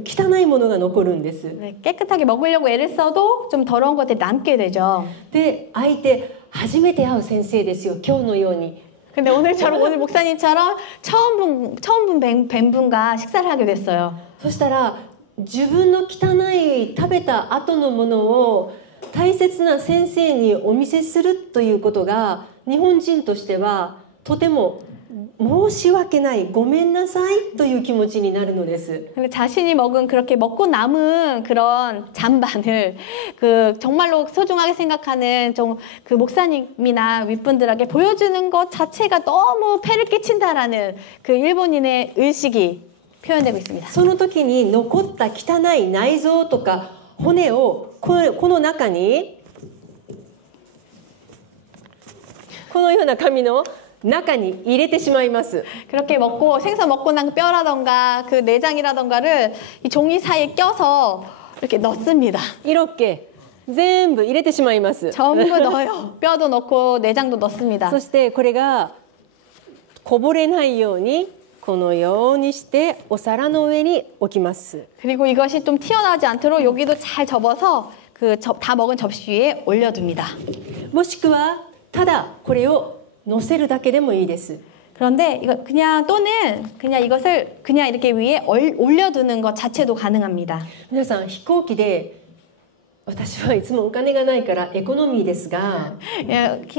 汚いものが残るんです。 네, 깨끗하게 먹으려고 애를 써도 좀 더러운 것들이 남게 되죠. で相手初めて会う先生ですよ。今日のように。 근데 오늘처럼 오늘 목사님처럼 처음 뵌 분과 식사를 하게 됐어요. そしたら自分の汚い食べた後のものを大切な先生にお見せするということが日本人としてはとても申し訳ない、ごめんなさいという気持ちになるのです。 근데 자신이 먹은 그렇게 먹고 남은 그런 잔반을 그 정말로 소중하게 생각하는 좀 그 목사님이나 윗분들에게 보여주는 것 자체가 너무 폐를 끼친다라는 그 일본인의 의식이 표현되고 있습니다. その時に残った汚い内臓とか骨をこの中にこのような紙の中に入れてしまいます。 그렇게 먹고 생선 먹고 난 뼈라던가 그 내장이라던가를 이 종이 사이에 껴서 이렇게 넣습니다. 이렇게 全部入れてしまいます。 전부 넣어요. 뼈도 넣고 내장도 넣습니다. そしてこれがこぼれないようにこのようにしてお皿の上に置きます。 그리고 이것이 좀 튀어나오지 않도록 여기도 잘 접어서 그 다 먹은 접시 위에 올려둡니다. もしくはただこれを乗せるだけでもいいです。 그런데 이거 그냥 또는 그냥 이것을 그냥 이렇게 위에 올려두는 것 자체도 가능합니다. 皆さん飛行機で私はいつもお金がないからエコノミーですが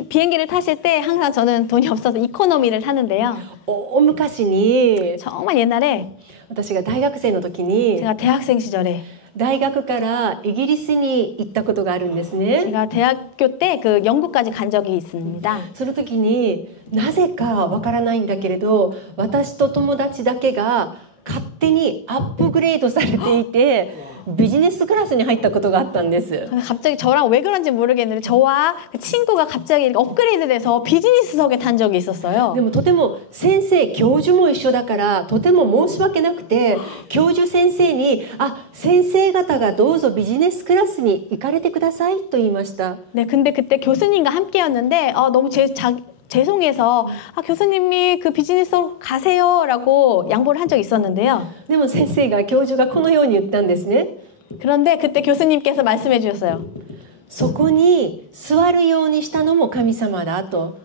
비행기를 타실 때 항상 저는 돈이 없어서 이코노미를 타는데요. 大昔に 정말 옛날에 私が大学生の時に 제가 대학생 시절에 大学からイギリスに行ったことがあるんですね。 제가 대학교 때 그 영국까지 간 적이 있습니다. その時になぜかわからないんだけれど、私と友達だけが勝手にアップグレードされていてビジネスクラスに入ったことがあったんです。 갑자기 저랑 왜 그런지 모르겠는데 저와 그 친구가 갑자기 이렇게 업그레이드 돼서 비즈니스석에 탄 적이 있었어요. でもとても先生教授も一緒だからとても申し訳なくて、教授先生に先生方がどうぞビジネスクラスに行かれてくださいと言いました。 네, 근데 그때 교수님과 함께였는데 너무 죄송해서 교수님이 그 비즈니스로 가세요라고 양보를 한 적이 있었는데요. でも先生が教授がこのように言ったんですね。 그런데 그때 교수님께서 말씀해 주셨어요. そこに座るようにしたのも神様だと。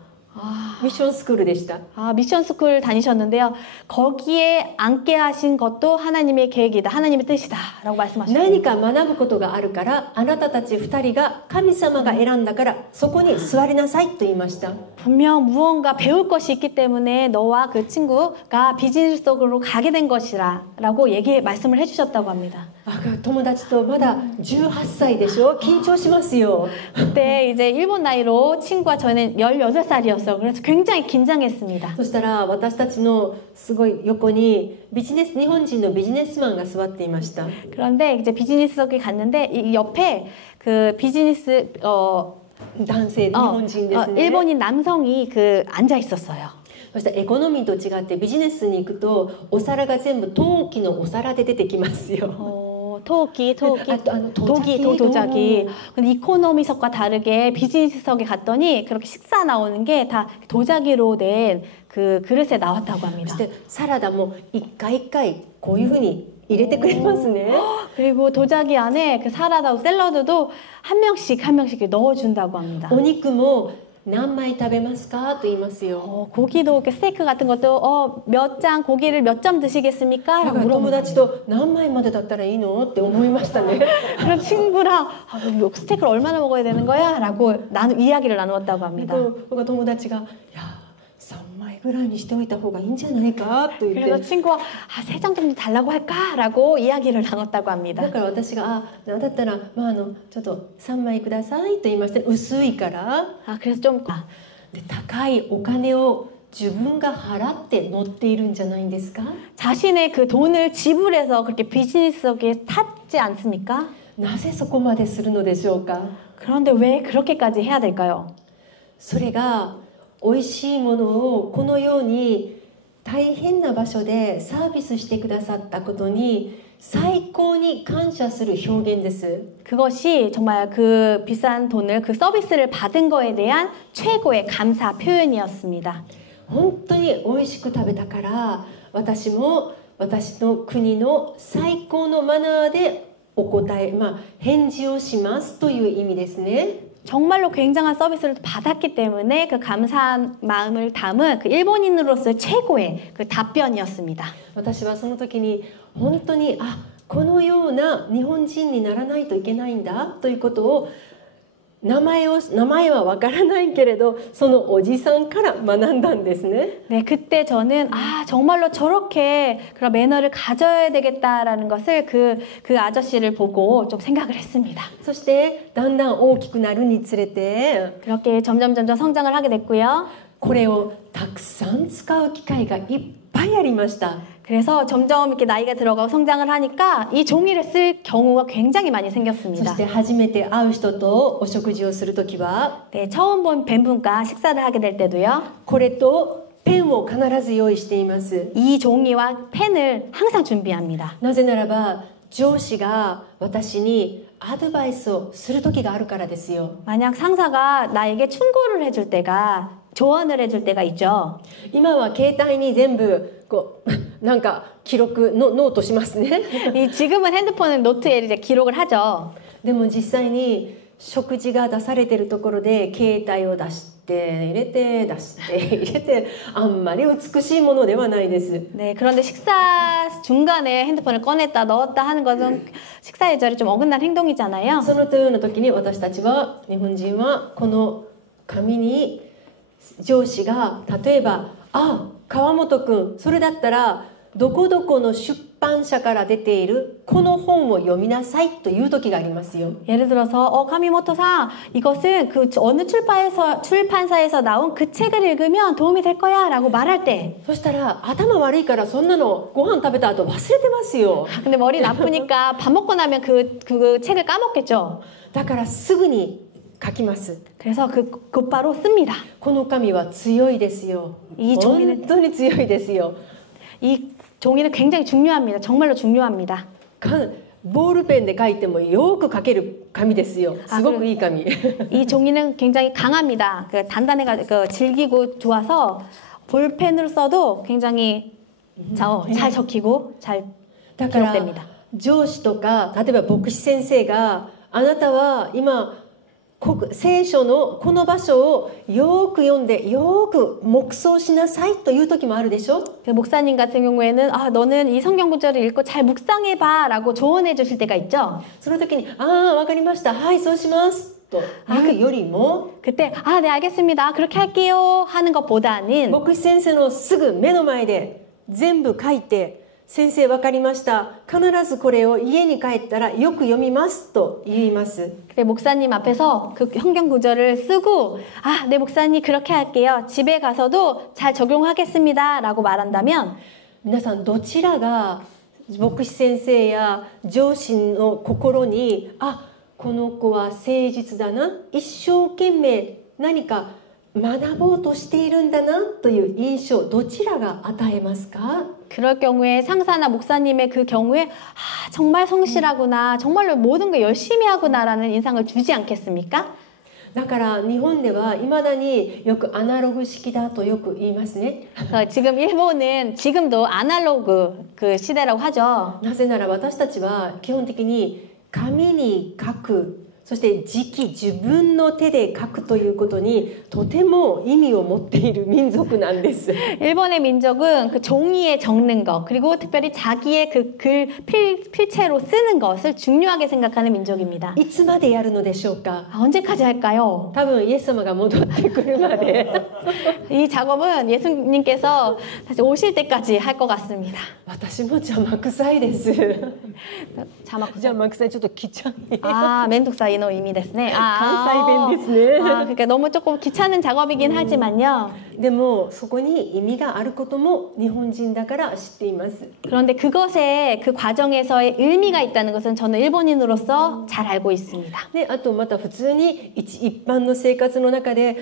ミッションスクールでした。 미션 스쿨 다니셨는데요. 거기에 앉게 하신 것도 하나님의 계획이다. 하나님의 뜻이다. 라고 말씀하셨어요. 何か学ぶことがあるからあなたたち2人が神様が選んだからそこに座りなさいと言いました。 분명 무언가 배울 것이 있기 때문에 너와 그 친구가 비즈니스 속으로 가게 된 것이라 라고 말씀을 해주셨다고 합니다. 友達とまだ18歳でしょ。緊張しますよ。 그때 이제 일본 나이로 친구와 저는 18살이었어요. 그래서 굉장히 긴장했습니다. そしたら私たちのすごい横に日本人のビジネスマンが座っていました。 그런데 이제 비즈니스석에 갔는데 이 옆에 그 비즈니스 男性日本人ですね。 일본인 남성이 앉아 있었어요. そしてエコノミーと違ってビジネスに行くとお皿が全部陶器のお皿で出てきますよ。 도자기. 근데 이코노미석과 다르게 비즈니스석에 갔더니 그렇게 식사 나오는 게 다 도자기로 된 그 그릇에 나왔다고 합니다. そしてサラダも一回一回こういうふうに入れてくれますね。 그리고 도자기 안에 그 사라다와 샐러드도 한 명씩 넣어준다고 합니다. お肉も何枚食べますかと言いますよ。 고기도 이렇게 스테이크 같은 것도 몇 장 고기를 몇 점 드시겠습니까? 라고 友達と何枚までだったらいいのって思いましたね。 그럼 친구랑 스테이크를 얼마나 먹어야 되는 거야? 라고 이야기를 나누었다고 합니다. 友達が3枚ぐらいにしておいた方がいいんじゃないかと言って。 그래서 친구가 3장 정도 달라고 할까? 라고 이야기를 나눴다고 합니다. だから私がだったらちょっと3枚くださいと言いました。薄いから。 그래서 좀 で高いお金を自分が払って乗っているんじゃないんですか？ 자신의 그 돈을 지불해서 그렇게 비즈니스석에 탔지 않습니까? なぜそこまでするのでしょうか？ 그런데 왜 그렇게까지 해야 될까요? それが美味しいものをこのように大変な場所でサービスしてくださったことに最高に感謝する表現です。 그것이 정말 그 비싼 돈을 그 서비스를 받은 거에 대한 최고의 감사 표현이었습니다. 本当に美味しく食べたから私も私の国の最高のマナーでお答え、返事をしますという意味ですね。 정말로 굉장한 서비스를 받았기 때문에 그 감사한 마음을 담은 그 일본인으로서의 최고의 그 답변이었습니다. 私はその時に本当にこのような日本人にならないといけないんだということを名前はわからないけれどそのおじさんから学んだんですね。 네, 그때 저는 정말로 저렇게 그런 매너를 가져야 되겠다라는 것을 그 아저씨를 보고 좀 생각을 했습니다. そしてだんだん大きくなるにつれて 그렇게 점점 성장을 하게 됐고요. これをたくさん使う機会がいっぱいありました。 그래서 점점 이렇게 나이가 들어가고 성장을 하니까 이 종이를 쓸 경우가 굉장히 많이 そ 생겼습니다. して初めて会う人とお食事をするときは 네, 처음 뵌 분과 식사를 하게 될 때도요. これとペンを必ず用意しています。 이 종이와 펜을 항상 준비합니다. なぜならば上司が私にアドバイスをする時があるからですよ。 만약 상사가 나에게 충고를 해줄 때가 조언을 해줄 때가 있죠. 今は携帯に全部なんか記録ノートしますね。 지금은 핸드폰은 노트에 이제 기록을 하죠. でも実際に食事が出されているところで携帯を出して入れて出して入れてあんまり美しいものではないです。 네, 그런데 식사 중간에 핸드폰을 꺼냈다 넣었다 하는 것은 식사 예절이 좀 어긋난 행동이잖아요. そのような時に私たちは日本人はこの紙に上司が例えば川本くんそれだったらどこどこの出版社から出ているこの本を読みなさいという時がありますよ。 예를 들어서 카미모토상 이것은 그 어느 출판사에서 나온 그 책을 읽으면 도움이 될 거야 라고 말할 때 そしたら頭悪いからそんなのご飯食べた後忘れてますよ。 근데 머리 나쁘니까 밥 먹고 나면 그 책을 까먹겠죠. だからすぐに書きます。 그래서 곧바로 씁니다. この紙は強いですよ。 이 本 종이는 当に強いですよ。 이 종이는 굉장히 중요합니다. 정말로 중요합니다. ボールペンで書いてもよく書ける紙ですよ。すごくいい紙。 이 종이는 굉장히 강합니다. 단단해가 질기고 좋아서 볼펜으로 써도 굉장히 잘 적히고 잘 だから 기록됩니다. 上司とか例えば牧師先生があなたは今聖書のこの場所をよく読んでよく黙想しなさいという時もあるでしょ。 목사님 같은 경우에는 너는 이 성경 구절을 읽고 잘 묵상해봐 라고 조언해 주실 때가 있죠. その時にわかりました、はいそうしますと言うよりも 그때 네 알겠습니다 그렇게 할게요 하는 것보다는 牧師先生のすぐ目の前で全部書いて、先生わかりました、必ずこれを家に帰ったらよく読みますと言います。 목사님 앞에서 그 성경 구절을 쓰고 네 목사님 그렇게 할게요. 집에 가서도 잘 적용하겠습니다 라고 말한다면 皆さんどちらが牧師先生や上司の心にこの子は誠実だな、一生懸命何か学ぼうとしているんだなという印象、どちらが与えますか？ 그럴 경우에 상사나 목사님의 그 경우에 정말 성실하구나, 정말로 모든 걸 열심히 하구나라는 인상을 주지 않겠습니까? だから日本では未だによくアナログ式だとよく言いますね。 지금 일본은 지금도 아날로그 그 시대라고 하죠. なぜなら私たちは基本的に紙に書く、そして自分の手で書くということにとても意味を持っている民族なんです。 일본의 민족은 그 종이에 적는 것, 그리고 특별히 자기의 그 글 필체로 쓰는 것을 중요하게 생각하는 민족입니다. いつまでやるのでしょうか？ 언제까지 할까요? 多分イエス様が戻ってくるまで。 이 작업은 예수님께서 다시 오실 때까지 할 것 같습니다. 私も邪魔くさいです。 자막 邪魔くさい、ちょっときちゃい。 멘독사이노 의미 ですね. 関西弁ですね。 그러니까 너무 조금 귀찮은 작업이긴 하지만요. でもそこに意味があることも日本人だから知っています。 그런데 그것에 그 과정에서의 의미가 있다는 것은 저는 일본인으로서 잘 알고 있습니다. で、あとまた普通に一般の生活の中で、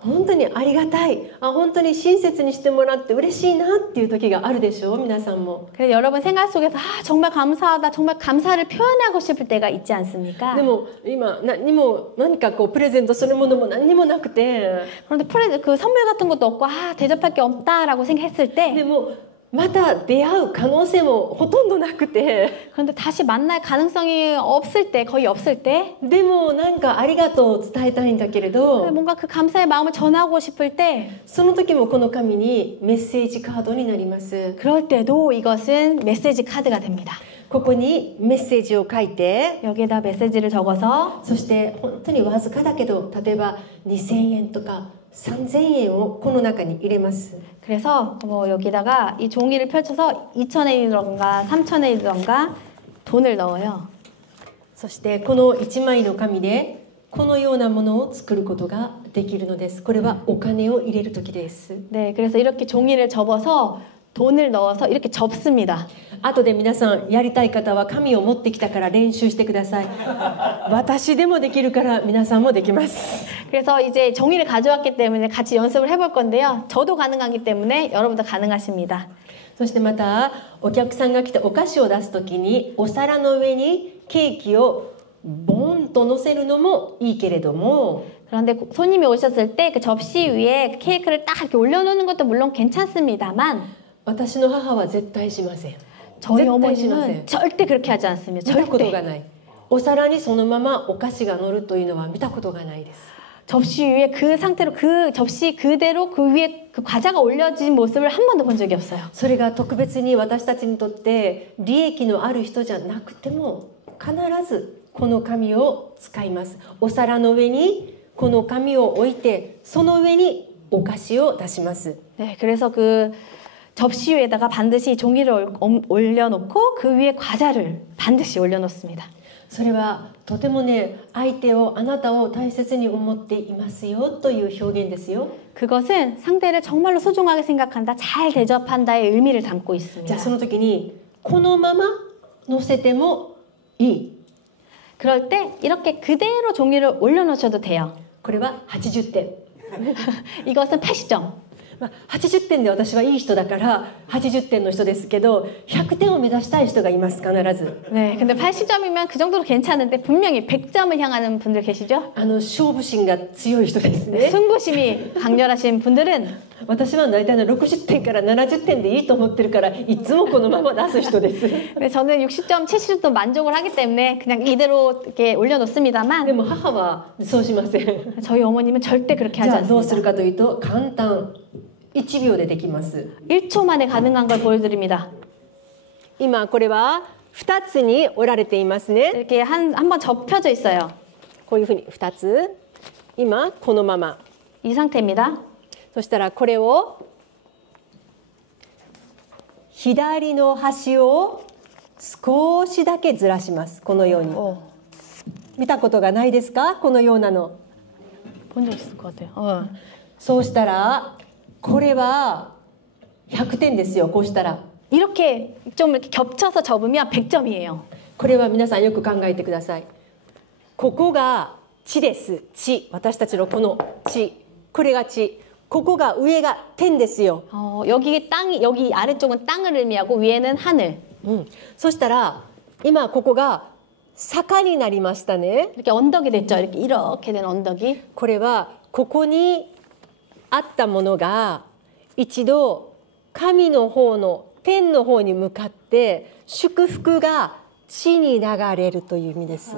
本当にありがたい、本当に親切にしてもらって嬉しいなっていう時があるでしょう、皆さんも。 그래서 여러분 생활 속에서 정말 감사하다, 정말 감사를 표현하고 싶을 때가 있지 않습니까? でも今何かこうプレゼントするものも何にもなくて、 그런데 그 선물 같은 것도 없고 대접할 게 없다라고 생각했을 때 でもまた出会う可能性もほとんどなくて、 그런데 다시 만날 가능성이 없을 때, 거의 없을 때 でもなんかありがとうを伝えたいんだけれど、 뭔가 그 감사의 마음을 전하고 싶을 때 その時もこの紙にメッセージカードになります。 그럴 때도 이것은 메시지 카드가 됩니다. ここにメッセージを書いて、 여기에다 메시지를 적어서 そして本当にわずかだけど、例えば2000円とか3000円をこの中に入れます。 그래서 여기다가 이 종이를 펼쳐서 2,000엔이던가 3,000엔이던가 돈을 넣어요. そしてこの1枚の紙でこのようなものを作ることができるのです。これはお金を入れる時です。 네, 그래서 이렇게 종이를 접어서 돈을 넣어서 이렇게 접습니다. 後で皆さんやりたい方は紙を持ってきたから練習してください。私でもできるから皆さんもできます。 그래서 이제 종이를 가져왔기 때문에 같이 연습을 해볼 건데요. 저도 가능하기 때문에 여러분도 가능하십니다. そしてまたお客さんが来てお菓子を出す時にお皿の上にケーキをボンと乗せるのもいいけれども、 그런데 손님이 오셨을 때 그 접시 위에 케이크를 딱 이렇게 올려놓는 것도 물론 괜찮습니다만 私の母は絶対しません。 저희 絶対しません。 어머니는 절대 그렇게 하지 않습니다. 見たこと 절대. がない。お皿にそのままお菓子が乗るというのは見たことがないです。 접시 위에 그 상태로 그 접시 그대로 그 위에 그 과자가 올려진 모습을 한 번도 본 적이 없어요. それが特別に私たちにとって利益のある人じゃなくても必ずこの紙を使います。お皿の上にこの紙を置いてその上にお菓子を出します。 네, 그래서 그 접시 위에다가 반드시 종이를 올려놓고 그 위에 과자를 반드시 올려놓습니다. それはとてもね、相手をあなたを大切に思っていますよという表現ですよ。 그것은 상대를 정말로 소중하게 생각한다, 잘 대접한다의 의미를 담고 있습니다. じゃあその時にこのまま乗せてもいい。 그럴 때 이렇게 그대로 종이를 올려놓으셔도 돼요. これは80点。 이것은 80점. まあ、80点で私はいい人だから80点の人ですけど100点を目指したい人がいます必ず。 네, 근데 80점이면 그 정도로 괜찮은데 분명히 100점을 향하는 분들 계시죠? 勝負心が強い人ですね。 승부심이 강렬하신 분들은 私は大体の60点から70点でいいと思ってるからいつもこのまま出す人です。 네, 저는 60점, 70점 만족을 하기 때문에 그냥 이대로 이렇게 올려놓습니다만 でも母はそうしません。 저희 어머님은 절대 그렇게 じ 하지 ゃあどうする 않습니다. かというと簡単1秒でできます。 1초 만에 가능한 걸 보여드립니다. 今これは2つに折られていますね。 이렇게 한번 접혀져 있어요. こういうふうに2つ今このまま 이 상태입니다. そしたらこれを左の端を少しだけずらします。このように見たことがないですか？このようなの。 본 적 있을 것 같아요. そうしたらこれは100点ですよ。こうしたら 이렇게 좀 이렇게 겹쳐서 접으면 100점이에요. これは皆さんよく考えてください。ここが地です。地。私たちのこの地。これが地。ここが上が天ですよ。 여기 땅, 여기 아래쪽은 땅을 의미하고 위에는 하늘. そしたら今ここが坂になりましたね。 이렇게 언덕이 됐죠. 이렇게 된 언덕이. これはここにあったものが一度神の方の天の方に向かって祝福が地に流れるという意味です。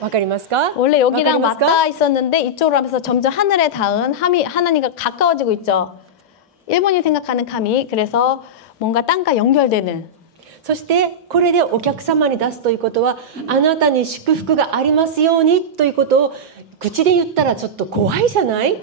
わかりますか？ 원래 여기랑 わかりますか？ 맞닿아 있었는데 이쪽으로 하면서 점점 하늘에 닿은 하나님과 가까워지고 있죠. 일본이 생각하는神. 그래서 뭔가 땅과 연결되는. そしてこれでお客様に出すということはあなたに祝福がありますようにということを口で言ったらちょっと怖いじゃない？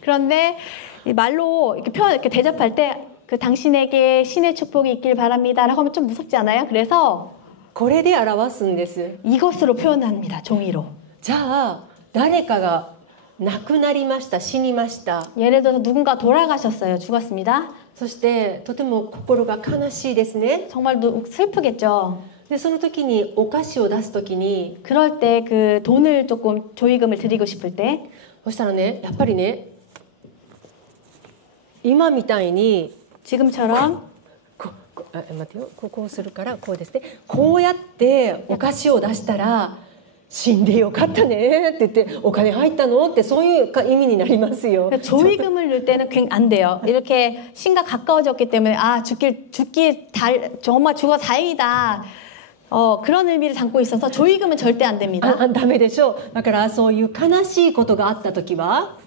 그런데 이 말로 이렇게 이렇게 대접할 때 그 당신에게 신의 축복이 있길 바랍니다라고 하면 좀 무섭지 않아요? 그래서 これで表すんです。 이것으로 표현합니다. 종이로. じゃあ誰かが亡くなりました。死にました。 예를 들어서 누군가 돌아가셨어요. 죽었습니다. そしてとても心が悲しいですね。 정말 슬프겠죠. でその時にお菓子を出す時に 그럴 때 그 돈을 조금 조의금을 드리고 싶을 때 そしたらねやっぱりね今みたいに 지금처럼 待てよこうするからこうですねこうやってお菓子を出したら死んでよかったねって言ってお金入ったのってそういう意味になりますよ。 조의금을 넣을 때는 안 돼요. 이렇게 신과 가까워졌기 때문에 아 정말 죽어 다행이다. 그런 의미를 담고 있어서 조의금은 절대 안 됩니다. ダメでしょ。だからそういう悲しいことがあった時は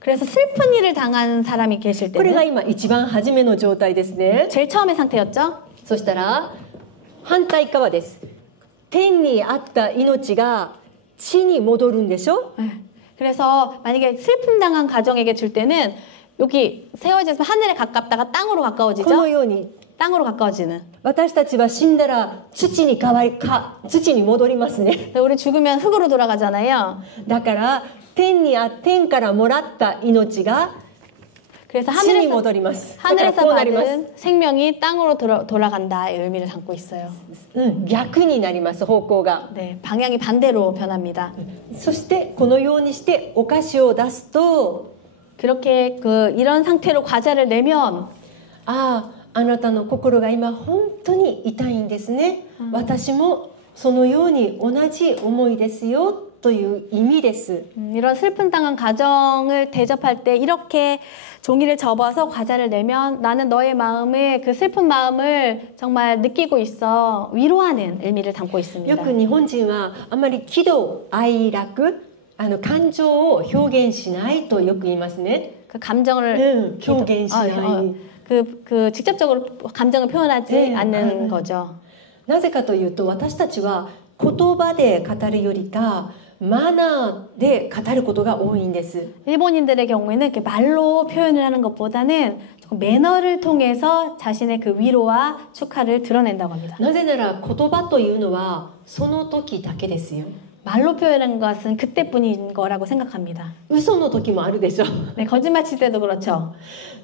그래서 슬픈 일을 당한 사람이 계실 これが 때는 今一番初めの状態ですね。 제일 처음의 상태였죠. そしたら反対側です。天にあった命が地に戻るんでしょ。 그래서 만약에 슬픔 당한 가정에게 줄 때는 여기 세워져서 하늘에 가깝다가 땅으로 この 가까워지죠. ように 땅으로 가까워지는. 私たちは死んだら土に土に戻りますね。 우리 죽으면 흙으로 돌아가잖아요. だから天からもらった命が 그래서 地に戻ります。 하늘에서 こうなります。 받은 생명이 땅으로 돌아간다의 의미를 담고 있어요. 逆になります方向が。 네, 방향이 반대로 변합니다. そしてこのようにしてお菓子を出すと 그렇게 이런 상태로 과자를 내면 あなたの心が今本当に痛いんですね。私もそのように同じ思いですよという意味です。 이런 슬픔 당한 가정을 대접할 때 이렇게 종이를 접어서 과자를 내면 나는 너의 마음을 그 슬픈 마음을 정말 느끼고 있어 위로하는 의미를 담고 있습니다. よく日本人はあまり喜怒哀楽感情を表現しないとよく言いますね。 그 감정을 표현しない。 그 직접적으로 감정을 표현하지 않는 거죠. なぜかというと私たちは言葉で語るよりかマナーで語ることが多いんです。 일본인들의 경우에는 이렇게 말로 표현을 하는 것보다는 매너를 통해서 자신의 그 위로와 축하를 드러낸다고 합니다. なぜなら言葉というのはその時だけですよ。 말로 표현한 것은 그때뿐인 거라고 생각합니다. 嘘の時もあるでしょ。 네, 거짓말 칠 때도 그렇죠.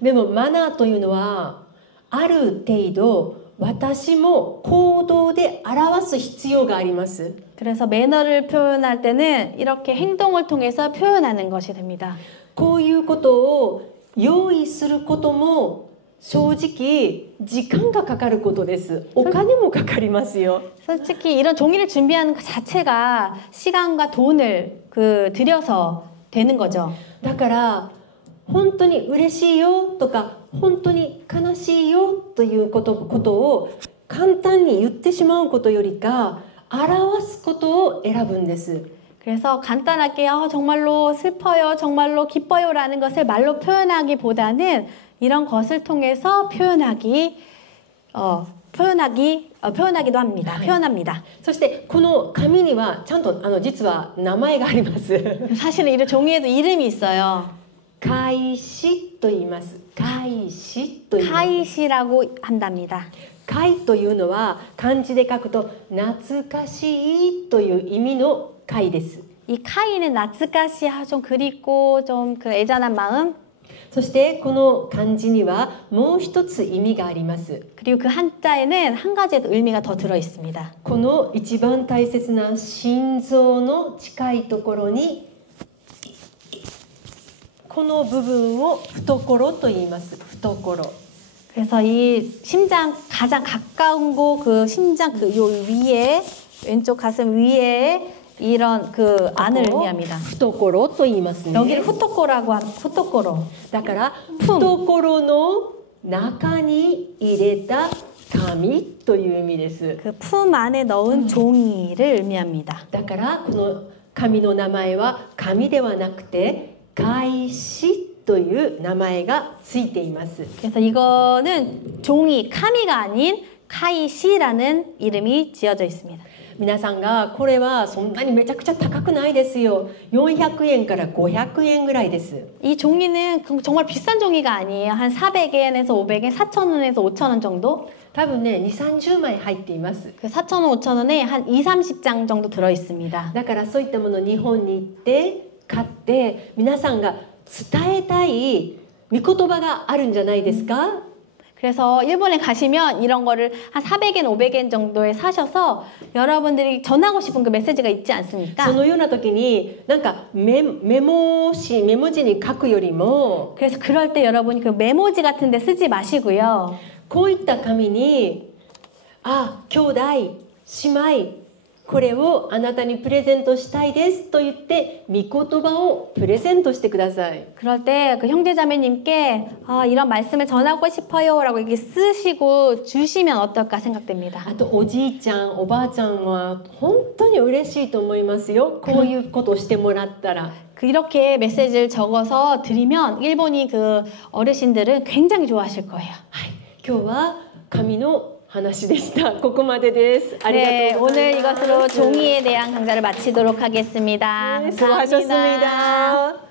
でもマナーというのはある程度私も行動で表す必要があります。 그래서 매너를 표현할 때는 이렇게 행동을 통해서 표현하는 것이 됩니다. こういうことを用意することも正直時間がかかることです。お金もかかりますよ。 솔직히 이런 종이를 준비하는 것 자체가 시간과 돈을 들여서 되는 거죠. だから本当に嬉しいよとか本当に悲しいよということを簡単に言ってしまうことよりか表すことを選ぶんです。 그래서 간단하게 정말로 슬퍼요, 정말로 기뻐요라는 것을 말로 표현하기보다는 이런 것을 통해서 표현하기도 합니다. 표현합니다. そしてこの紙にはちゃんと実は名前があります。 사실은 이 종이에도 이름이 있어요. 開始と言います。開始と言います。 카이시라고 한답니다. 開というのは漢字で書くと懐かしいという意味の開です。 이 카이는 나츠카시 좀 그립고 좀 그 애잔한 마음. そしてこの漢字にはもう一つ意味があります。 그리고 그 한자에는 한 가지의 의미가 더 들어 있습니다. この一番大切な心臓の近いところにこの部分を懐と言います。懐。 그래서 이 심장 가장 가까운 곳 그 심장 요 위에 왼쪽 가슴 위에 이런 그 안을 의미합니다. 懐と言いますね。 여기를 후토코라고 하는 후토코로. だから懐の中に入れた紙という意味です。 그 품 안에 넣은 종이를 의미합니다. だからこの紙の名前は紙ではなくて開始という名前がついています。 그래서 이거는 종이 카미가 아닌 카이시라는 이름이 지어져 있습니다. 皆さんがこれはそんなにめちゃくちゃ高くないですよ。400円から500円ぐらいです。 이 종이는 정말 비싼 종이가 아니에요. 한 400엔에서 500엔, 4,000원에서 5,000원 정도? 多分ね、2、30枚入っています。 그 4,000원, 5,000원에 한 2, 30장 정도 들어 있습니다. だからそういったものを日本に行って買って皆さんが伝えたい御言葉があるんじゃないですか？ 그래서 일본에 가시면 이런 거를 한 400엔, 500엔 정도에 사셔서 여러분들이 전하고 싶은 그 메시지가 있지 않습니까? そのような時になんかメモ紙に書くよりも 그래서 그럴 때 여러분이 그 메모지 같은 데 쓰지 마시고요. こういった紙に兄弟姉妹これをあなたにプレゼントしたいですと言って御言葉をプレゼントしてください。 그럴 때 그 형제자매님께 이런 말씀을 전하고 싶어요라고 이렇게 쓰시고 주시면 어떨까 생각됩니다. あとおじいちゃんおばあちゃんは本当に嬉しいと思いますよ。こういうことをしてもらったら。 이렇게 메시지를 적어서 드리면 일본이 그 어르신들은 굉장히 좋아하실 거예요. 今日は紙の話でした。ここまでです。ありが 네, とうござい 오늘 ます。 이것으로 종이에 대한 강좌를 마치도록 하겠습니다. 네, 수고하셨습니다.